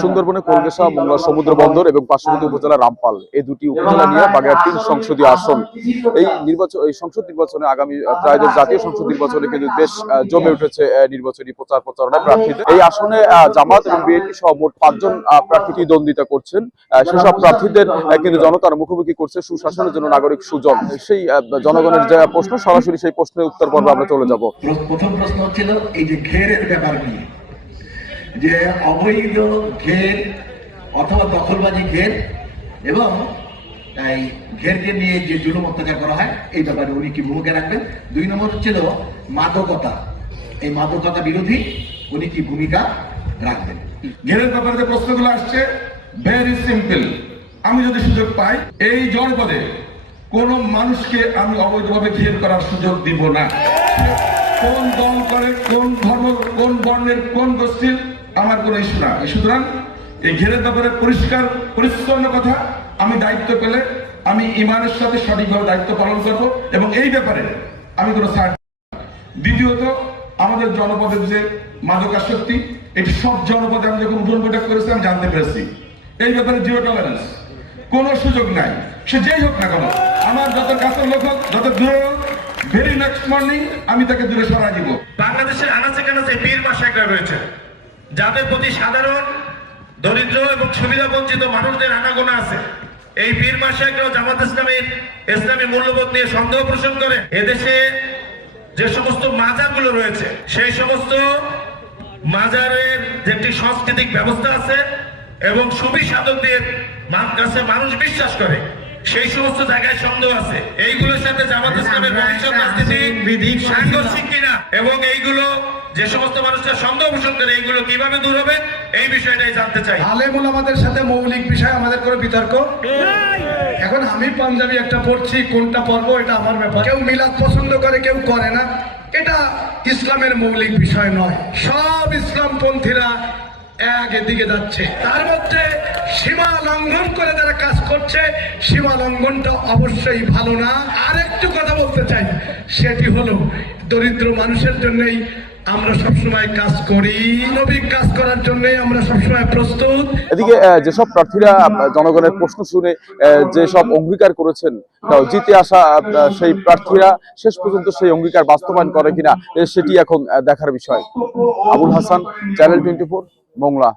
সুন্দরবনে কলকেশা মংলা সমুদ্র বন্দর এবং পার্শ্ববর্তী উপজেলা রামপাল এই দুটি উপজেলা নিয়ে বাগেরহাট 3 সংসদীয় আসন। এই সংসদ নির্বাচনে আগামী ত্রয়োদশ জাতীয় সংসদ নির্বাচনে কিন্তু বেশ জমে উঠেছে নির্বাচনী প্রচারণায় প্রার্থীদের। এই আসনে জামাত এবং বিএনপি সহ মোট 5 জন প্রার্থী দ্বন্দ্বিতা করছেন। সেসব প্রার্থীদের কিন্তু জনতার মুখোমুখি করছে সুশাসনের জন্য নাগরিক সুজন। সেই জনগণের যে প্রশ্ন, সরাসরি সেই প্রশ্নের উত্তর পর্বে আমরা চলে যাব। প্রথম প্রশ্ন হচ্ছিল এই যে ঘেরের ব্যাপার নিয়ে, যে অবৈধ ঘের অথবা দখলবাজি ঘের এবং এই ঘেরকে নিয়ে যে জুলুম অত্যাচার করা হয় এই ব্যাপারে উনি কি ভূমিকা রাখবেন। 2 নম্বর ছিল মাদকতা, এই মাদকতা বিরোধী উনি কি ভূমিকা রাখবেন। ঘেরের ব্যাপারে যে প্রশ্নগুলো আসছে ভেরি সিম্পল। আমি যদি সুযোগ পাই এই জনপদে কোন মানুষকে আমি অবৈধভাবে ঘের করার সুযোগ দিব না। কোন দল করে, কোন ধর্ম, কোন বর্ণের, কোন গোষ্ঠীর আমার কোনো ইস্যু না। সুতরাং এই ঘেরের ব্যাপারে পরিষ্কার পরিচ্ছন্ন কথা, আমি দায়িত্ব পেলে আমি ইমানের সাথে সঠিকভাবে দায়িত্ব পালন করব এবং এই ব্যাপারে আমি কোনো ছাড়। দ্বিতীয়ত, আমাদের জনপদের যে মাদকাসক্তি, এটি সব জনপদে আমি যখন উঠোন বৈঠক করেছি আমি জানতে পেরেছি এই ব্যাপারে জিরো টলারেন্স, কোনো সুযোগ নাই। সে যেই হোক না কেন, আমার যত কাছের লোক হোক, যত দূরে হোক, ভেরি নেক্সট মর্নিং আমি তাকে দূরে সরাই দিব। বাংলাদেশের আনাচে কানাচে পীর মাশায়েখরা রয়েছে, যাদের প্রতি সাধারণ দরিদ্র এবং সুবিধা বঞ্চিত মানুষদের আনাগোনা আছে। এই পীর মাশায়েখরাও জামাত ইসলামী মূল্যবোধ নিয়ে সন্দেহ পোষণ করে। এদেশে যে সমস্ত মাজারগুলো রয়েছে সেই সমস্ত মাজারের যে একটি সাংস্কৃতিক ব্যবস্থা আছে এবং সুফি সাধকদের কাছে মানুষ বিশ্বাস করে, সেই সমস্ত জায়গায় সন্দেহ আছে। এইগুলোর সাথে জামাত ইসলামের ভবিষ্যৎ রাজনীতি বিধিক সাংঘর্ষিক কিনা এবং এইগুলো যে সমস্ত মানুষরা সন্দেহ পোষণ করে এইগুলো কিভাবে দূর হবে এই বিষয়টাই জানতে চাই। আলেম ওলামাদের সাথে মৌলিক বিষয় আমাদের কোনো বিতর্ক। এখন আমি পাঞ্জাবি একটা পড়ছি, কোনটা পড়বো এটা আমার ব্যাপার। কেউ মিলাদ পছন্দ করে, কেউ করে না, এটা ইসলামের মৌলিক বিষয় নয়। সব ইসলামপন্থীরা এদিকে যাচ্ছে, তার মধ্যে সীমা লঙ্ঘন করে যারা কাজ করছে, সীমা লঙ্ঘনটা অবশ্যই ভালো না। আরেকটু কথা বলতে চাই, সেটি হলো দরিদ্র মানুষের জন্যই আমরা সবসময় কাজ করি, মানবিক কাজ করার জন্য আমরা সবসময় প্রস্তুত। এদিকে যেসব প্রার্থীরা জনগণের প্রশ্ন শুনে যেসব অঙ্গীকার করেছেন, জিতে আসা সেই প্রার্থীরা শেষ পর্যন্ত সেই অঙ্গীকার বাস্তবায়ন করে কিনা সেটি এখন দেখার বিষয়। আবুল হাসান, চ্যানেল 24, মংলা।